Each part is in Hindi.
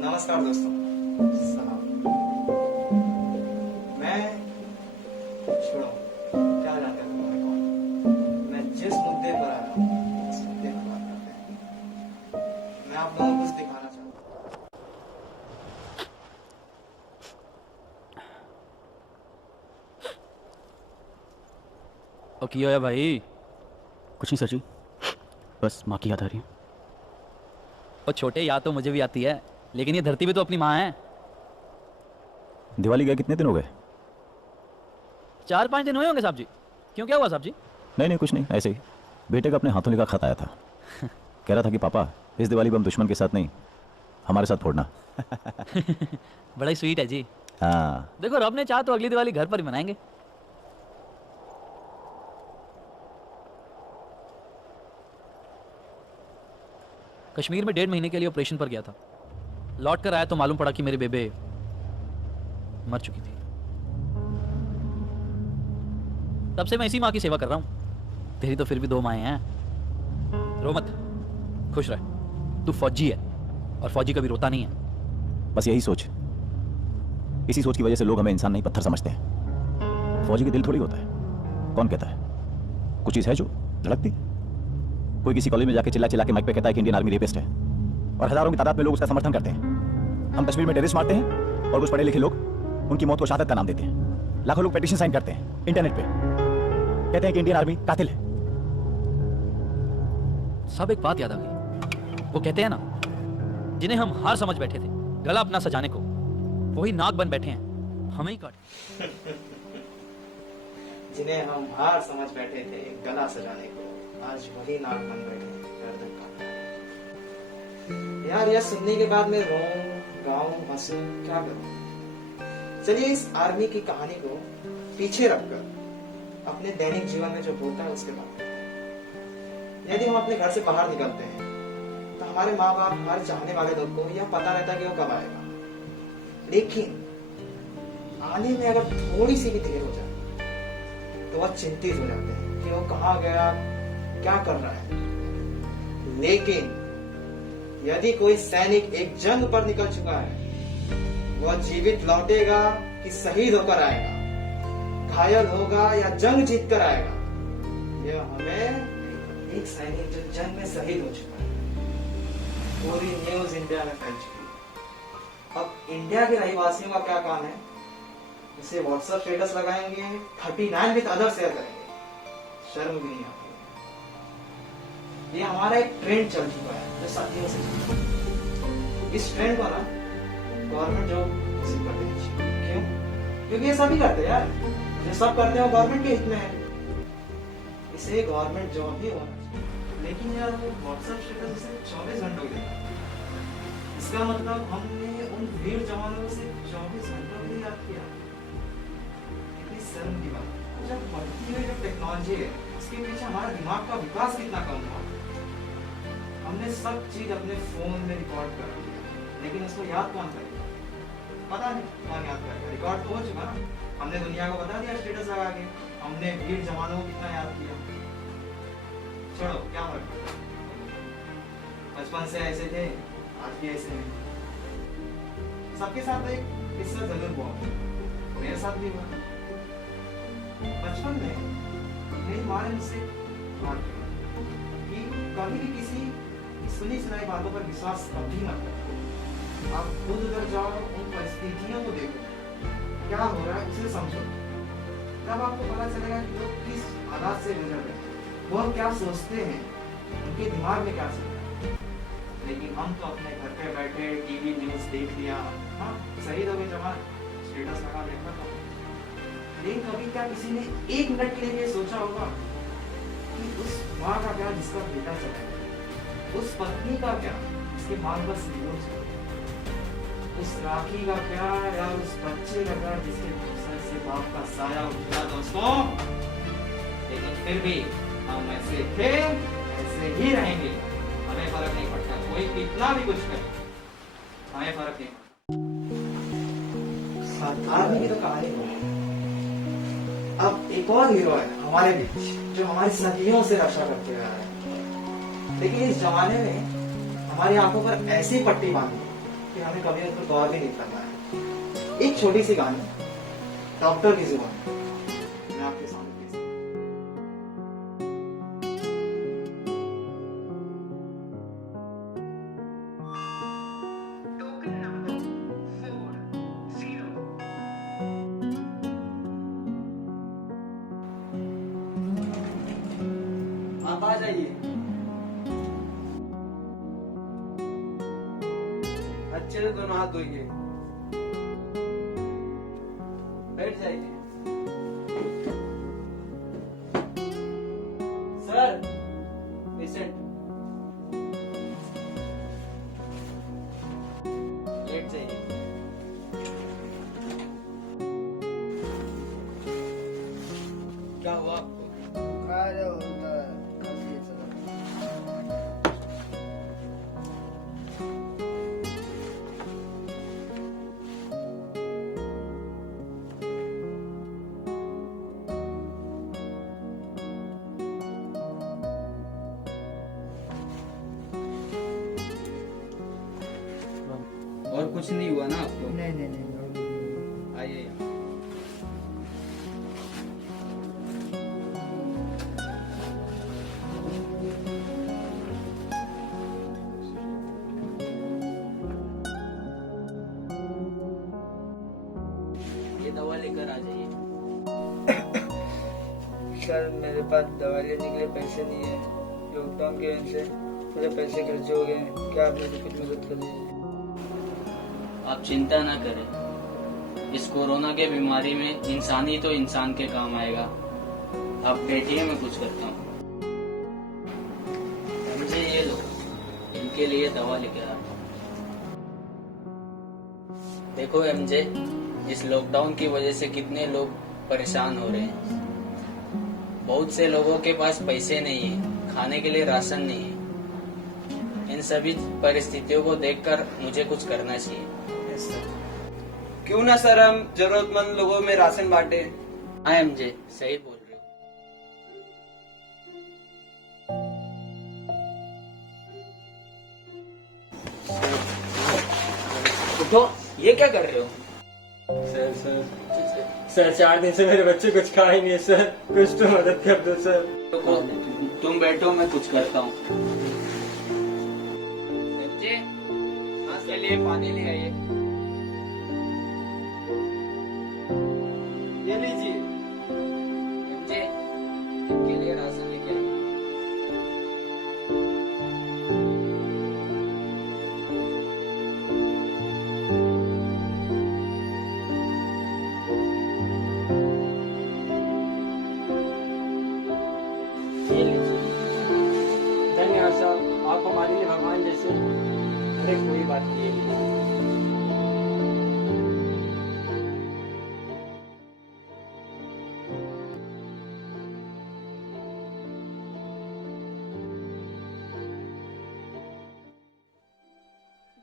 नमस्कार दोस्तों। सलाम। मैं छोड़ो, क्या जानते हो तुम्हारे कौन। मैं जिस मुद्दे पर आया हूँ उस मुद्दे पर बात करते हैं। मैं आप लोगों को कुछ दिखाना चाहता हूँ। और किया है भाई। कुछ नहीं सर जी, बस माँ की याद आ रही है। और छोटे याद तो मुझे भी आती है, लेकिन ये धरती भी तो अपनी माँ है। दिवाली गए कितने दिन हो गए? 4-5 दिन हुए होंगे साहब जी। क्यों, क्या हुआ साहब जी? नहीं नहीं, कुछ नहीं, ऐसे ही। बेटे का अपने हाथों लिखा खत आया था। कह रहा था कि पापा, इस दिवाली बम दुश्मन के साथ नहीं, हमारे साथ फोड़ना। बड़ा ही स्वीट है जी। हाँ। देखो, रब ने चाहा तो अगली दिवाली घर पर ही मनाएंगे। कश्मीर में 1.5 महीने के लिए ऑपरेशन पर गया था। लौट कर आया तो मालूम पड़ा कि मेरे बेबे मर चुकी थी। तब से मैं इसी माँ की सेवा कर रहा हूँ। तेरी तो फिर भी 2 माएँ हैं। रो मत, खुश रह। तू फौजी है और फौजी कभी रोता नहीं है। बस यही सोच, इसी सोच की वजह से लोग हमें इंसान नहीं पत्थर समझते हैं। फौजी के दिल थोड़ी होता है। कौन कहता है? कुछ चीज़ है जो धड़कती। कोई किसी कॉलेज में जाके चिल्ला चिल्ला के माइक पे कहता है कि इंडियन आर्मी रेपिस्ट है, और हजारों की तादाद में लोग उसका समर्थन करते हैं। हम कश्मीर में टेररिस्ट मारते हैं और कुछ पढ़े लिखे लोग उनकी मौत को शहादत का नाम देते हैं। लाखों लोग पेटिशन साइन करते हैं इंटरनेट पे, कहते हैं कि इंडियन आर्मी कातिल है। सब एक बात याद आ गई। वो कहते हैं ना, जिन्हें हम हार समझ बैठे थे गला अपना सजाने को, वही नाग बन बैठे हैं हमें ही काट। जिन्हें हम हार समझ बैठे थे गला सजाने को, आज वही नाक बन बैठे हैं गर्दन काटने। यार, यह सुनने के बाद मैं रोऊं, गाऊं, हंसूं, क्या करूं। चलिए इस आर्मी की कहानी को पीछे रखकर अपने दैनिक जीवन में जो होता है उसके बारे में। यदि हम अपने घर से बाहर निकलते हैं तो हमारे माँ बाप, हमारे चाहने वाले लोग को यह पता रहता है कि वो कब आएगा, लेकिन आने में अगर थोड़ी सी भी देर हो जाए तो वह चिंतित हो जाते हैं कि वो कहाँ गया, क्या कर रहा है। लेकिन यदि कोई सैनिक एक जंग पर निकल चुका है, वह जीवित लौटेगा कि शहीद होकर आएगा, घायल होगा या जंग जीत कर आएगा, यह हमें एक सैनिक जो जंग में शहीद हो चुका है, पूरी न्यूज इंडिया में फैल चुकी है। अब इंडिया के रहीवासियों का क्या काम है? उसे व्हाट्सएप स्टेटस लगाएंगे, 39 विद अदर शेयर करेंगे। शर्म भी नहीं आती। ये हमारा एक ट्रेंड चल चुका है जो सदियों से चल चुका है। इस ट्रेंड को ना गवर्नमेंट जॉब घोषित कर देनी चाहिए। क्यों? क्योंकि ये सभी करते हैं यार, जो सब करते हैं वो गवर्नमेंट के हित में है। इसे गवर्नमेंट जॉब ही होना चाहिए। लेकिन यार वो व्हाट्सएप स्टेटस उसे 24 घंटों के लिए, इसका मतलब हमने उन वीर जवानों से 24 घंटों के लिए याद किया। कितनी शर्म की बात। जब बढ़ती हुई जो टेक्नोलॉजी है उसके पीछे हमारा दिमाग का विकास कितना कम हुआ। हमने सब चीज अपने फोन में रिकॉर्ड कर लिया, लेकिन उसको याद कौन करेगा? पता नहीं कौन याद करेगा। रिकॉर्ड तो हो चुका ना, हमने दुनिया को बता दिया स्टेटस लगा के। हमने वीर जवानों को कितना याद किया। छोड़ो, क्या फर्क पड़ता है। बचपन से ऐसे थे, आज भी ऐसे हैं। सबके साथ एक किस्सा जरूर हुआ, मेरे साथ भी हुआ। बचपन में मेरी माँ ने मुझसे बात की कि कभी भी किसी सुनी सुनाई बातों पर विश्वास कभी मत करो। आप खुद उधर जाओ, उन परिस्थितियों को देखो, क्या हो रहा है उसे समझो, तब आपको पता चलेगा कि लोग किस हालात से गुजर रहे हैं, वो क्या सोचते हैं, उनके दिमाग में क्या चल रहा है। लेकिन हम तो अपने घर पे बैठे टीवी न्यूज देख लिया, हाँ शहीद हो गए जवान, स्टेटस लगा देखा था। लेकिन कभी क्या किसी ने 1 मिनट के लिए सोचा होगा कि उस माँ का क्या जिसका बेटा चला गया, उस पत्नी का क्या जिसके मांग पर सिंदूर चला, उस राखी का क्या, या उस बच्चे का क्या जिसके सर से बाप का साया उठ गया। दोस्तों, लेकिन फिर भी हम ऐसे थे, ऐसे ही रहेंगे। हमें फर्क नहीं पड़ता, कोई कितना भी कुछ करे, हमें फर्क नहीं पड़ता। आर्मी की तो कहानी है। अब एक और हीरो है हमारे बीच जो हमारी सदियों से रक्षा करते हुए आया है। लेकिन इस जमाने में हमारी आंखों पर ऐसी पट्टी बांधी कि हमें कभी उन पर गौर भी नहीं करना है। एक छोटी सी कहानी डॉक्टर की जुबान मैं आपके सामने पेश करता हूं। आप आ जाइए। अच्छे से दोनों हाथ धोइए। बैठ जाइए। सर, पेशेंट लेट जाइए। क्या हुआ आपको? बुखार होता है, खांसी है सर। और कुछ नहीं हुआ ना आपको? नहीं नहीं नहीं और कुछ नहीं। आइए यहाँ। ये दवा लेकर आ जाइए। सर मेरे पास दवा लेने के लिए पैसे नहीं है। लॉकडाउन की वजह से मेरे पैसे खर्च हो गए हैं। क्या आप मेरी कुछ मदद कर दीजिए? आप चिंता ना करें। इस कोरोना के बीमारी में इंसान ही तो इंसान के काम आएगा। आप बैठिए, मैं कुछ करता हूँ। मुझे ये लो, इनके लिए दवा लेके आता हूँ। देखो एमजे, इस लॉकडाउन की वजह से कितने लोग परेशान हो रहे हैं। बहुत से लोगों के पास पैसे नहीं है, खाने के लिए राशन नहीं है। इन सभी परिस्थितियों को देखकर मुझे कुछ करना चाहिए। क्यों ना सर हम जरूरतमंद लोगों में राशन बांटे। हाँ एमजे, सही बोल रहे हो। उठो, ये क्या कर रहे हो? सर 4 दिन से मेरे बच्चे कुछ खा ही नहीं है सर। कुछ तो मदद कर दो सर। तुम बैठो, मैं कुछ करता हूँ। एमजे, हाँ के लिए पानी ले आइए। ये लीजिए। एमजे, इनके लिए राशन लेके आए। ये लीजिए। धन्यवाद साहब, आप हमारे लिए भगवान जैसे। अरे कोई बात नहीं, ये लीजिए।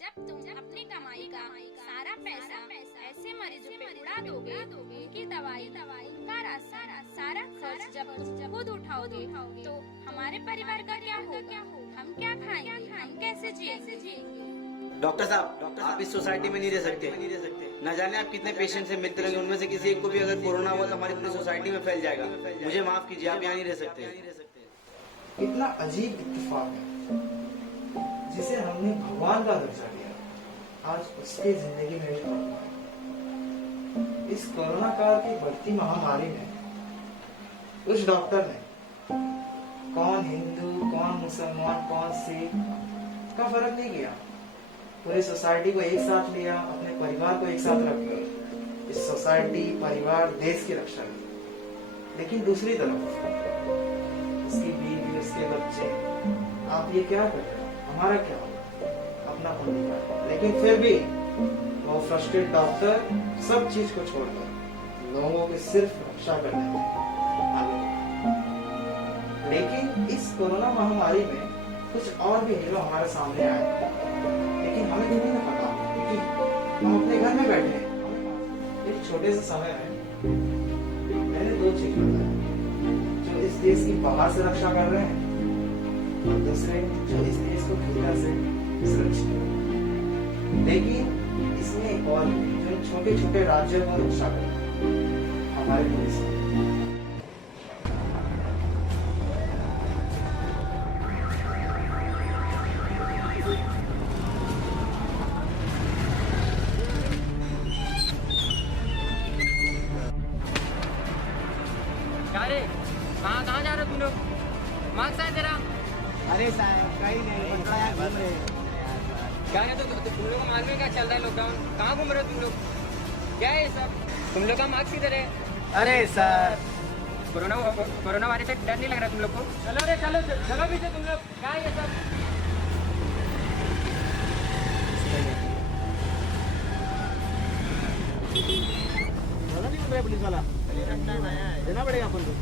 जब तुम अपनी कमाई का सारा पैसा ऐसे मरीजों पे उड़ा दोगे, उनकी दवाई उनका राशन सारा खर्च जब तुम खुद उठाओगे तो हमारे परिवार का क्या होगा? हम क्या खाएंगे? हम कैसे जिएंगे? डॉक्टर साहब, आप इस सोसाइटी में नहीं रह सकते। न जाने आप कितने पेशेंट से मिलते रहेंगे, उनमें से किसी एक को भी अगर कोरोना हुआ तो हमारी पूरी सोसाइटी में फैल जाएगा। मुझे माफ कीजिए, आप यहाँ नहीं रह सकते। कितना अजीब इत्तेफाक है, जिसे हमने भगवान का दर्जा दिया, आज उसकी जिंदगी में भी खत्म है। इस कोरोना काल की बढ़ती महामारी में उस डॉक्टर ने कौन हिंदू, कौन मुसलमान, कौन सिख का फर्क नहीं किया। पूरी सोसाइटी को एक साथ लिया, अपने परिवार को एक साथ रखकर इस सोसाइटी, परिवार, देश की रक्षा की। लेकिन दूसरी तरफ उसकी बीवी, उसके बच्चे, आप ये क्या कर रहे हो? हमारा क्या होगा? अपना पुण्य का। लेकिन फिर भी वो फ्रस्ट्रेट डॉक्टर सब चीज को छोड़कर लोगों की सिर्फ रक्षा करने में आगे बढ़ा। लेकिन इस कोरोना महामारी में कुछ और भी हीरो हमारे सामने आए, लेकिन हमें क्यों नहीं पता, क्योंकि हम अपने घर में बैठे हैं। एक छोटे से समय में मैंने 2 चीज बताया, जो इस देश की बाहर से रक्षा कर रहे हैं और दूसरे जो इस देश को भीतर से सुरक्षित। लेकिन इसमें एक और जो छोटे छोटे राज्यों को रक्षा करता है, हमारे पुलिस वाले। क्या रे कहाँ जा रहे हो तुम लोग? मार्क्स है तेरा? अरे साहब कहीं नहीं, पकड़ा यार, घूम रहे हैं। क्या नहीं तो तुम लोग को मालूम है क्या चल रहा है लॉकडाउन? कहाँ घूम रहे हो तुम लोग? क्या है ये सब? तुम लोग का मार्क्स किधर है? अरे सर कोरोना वायरस से डर नहीं लग रहा तुम लोग को? चलो रे चलो चलो पीछे तुम लोग। क्या है ये सब? बोला नहीं बोल रहा पुलिस वाला, देना पड़ेगा अपन को।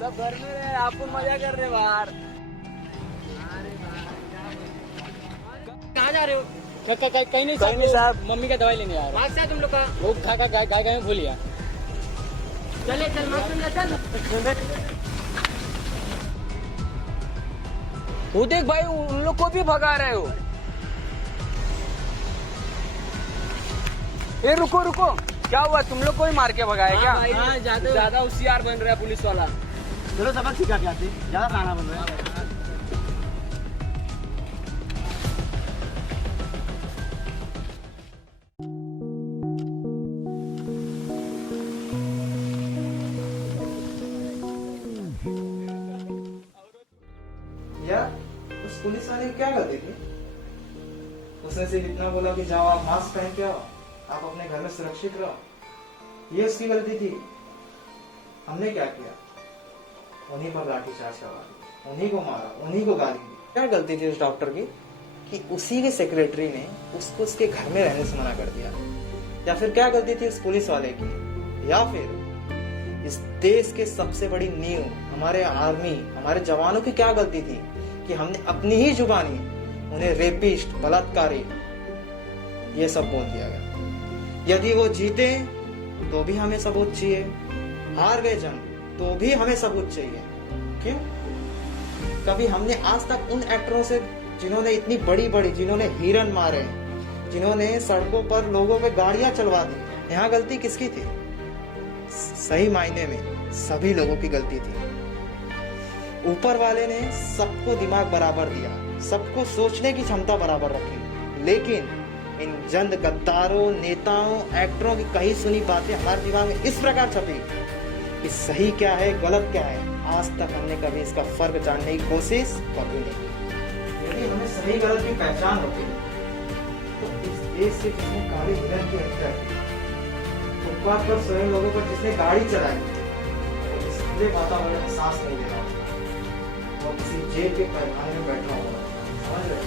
सब घर में रहे, आपको मजा कर रहे बाहर। कहाँ जा रहे हो? कहीं नहीं साहब, मम्मी का दवाई लेने आ रहे हो। मार्क्स है तुम लोग का? वो गाय में भूल गया। चले चल मार्क्स चल। वो देख भाई उन लोग को भी भगा रहे हो। ए रुको रुको, क्या हुआ? तुम लोग को ही मार के भगाया क्या? हाँ, ज्यादा होशियार बन रहा है पुलिस वाला। चलो सबक सीखा के आते, ज्यादा खाना बन रहा है। यार उस पुलिस वाले की क्या गलती थी? उसने सिर्फ इतना बोला कि जाओ आप मास्क पहन के आओ, आप अपने घर में सुरक्षित रहो। ये उसकी गलती थी। हमने क्या किया? उन्हीं पर लाठीचार्ज करवा दिया, उन्हीं को मारा, उन्हीं को गाली दी। क्या गलती थी उस डॉक्टर की कि उसी के सेक्रेटरी ने उसको उसके घर में रहने से मना कर दिया? या फिर क्या गलती थी उस पुलिस वाले की? या फिर इस देश के सबसे बड़ी नींव हमारे आर्मी, हमारे जवानों की क्या गलती थी कि हमने अपनी ही जुबानी उन्हें रेपिस्ट, बलात्कारी ये सब बोल दिया गया? यदि वो जीते तो भी हमें सबूत चाहिए, हार गए जंग तो भी हमें सबूत चाहिए। क्यों? कभी हमने आज तक उन एक्टरों से जिन्होंने इतनी बड़ी बड़ी, जिन्होंने हिरन मारे, जिन्होंने सड़कों पर लोगों पे गाड़ियां चलवा दी, यहाँ गलती किसकी थी? सही मायने में सभी लोगों की गलती थी। ऊपर वाले ने सबको दिमाग बराबर दिया, सबको सोचने की क्षमता बराबर रखी, लेकिन इन जंद गद्दारों, नेताओं, एक्टरों की कही सुनी बातें हमारे दिमाग में इस प्रकार छपी कि सही क्या है, गलत क्या है, आज तक हमने कभी इसका फर्क जानने की कोशिश कभी नहीं की। यदि हमें सही गलत की पहचान होती तो इस देश से जिसने काले हिरन की हत्या की, फुटपाथ पर सोए लोगों पर जिसने गाड़ी चलाई, तो इस खुले वातावरण में सांस नहीं ले रहा, वो किसी जेल के पैखाने में बैठा होगा, समझ रहे?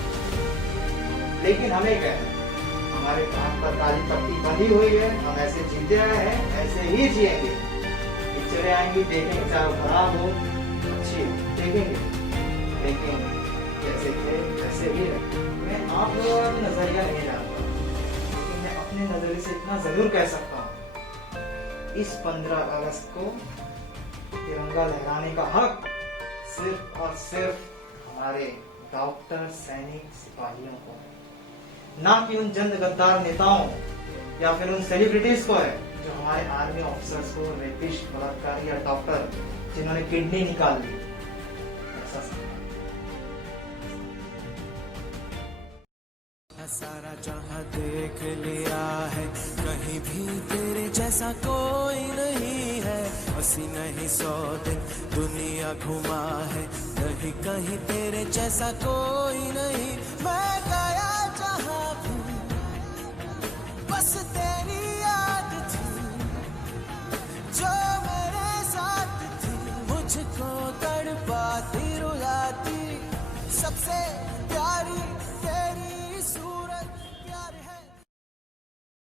लेकिन हमें क्या है, हमारे कान पर काली पट्टी बंधी हुई है, हम ऐसे जीते आए हैं, ऐसे ही जिएंगे। पिक्चरें आएंगी, देखेंगे, चाहे खराब हो अच्छी देखेंगे, लेकिन जैसे थे वैसे ही रहे। मैं आप लोगों का नजरिया नहीं जानता, लेकिन मैं अपने नजरिए से इतना जरूर कह सकता हूँ, इस 15 अगस्त को तिरंगा लहराने का हक सिर्फ और सिर्फ हमारे डॉक्टर, सैनिक, सिपाहियों को, ना कि उन जंद गद्दार नेताओं या फिर उन सेलिब्रिटीज को है जो हमारे आर्मी ऑफिसर्स को रेपिस्ट, बलात्कारी या डॉक्टर जिन्होंने किडनी निकाल ली, ऐसा समझा। सारा जहां देख लिया है, कहीं भी तेरे जैसा कोई नहीं है। हंसी नहीं 100 दिन दुनिया घुमा है, कहीं कहीं तेरे जैसा कोई नहीं। मैं गया जहां भी बस तेरी याद थी, जो मेरे साथ थी, मुझको तड़पाती रुलाती, सबसे प्यारी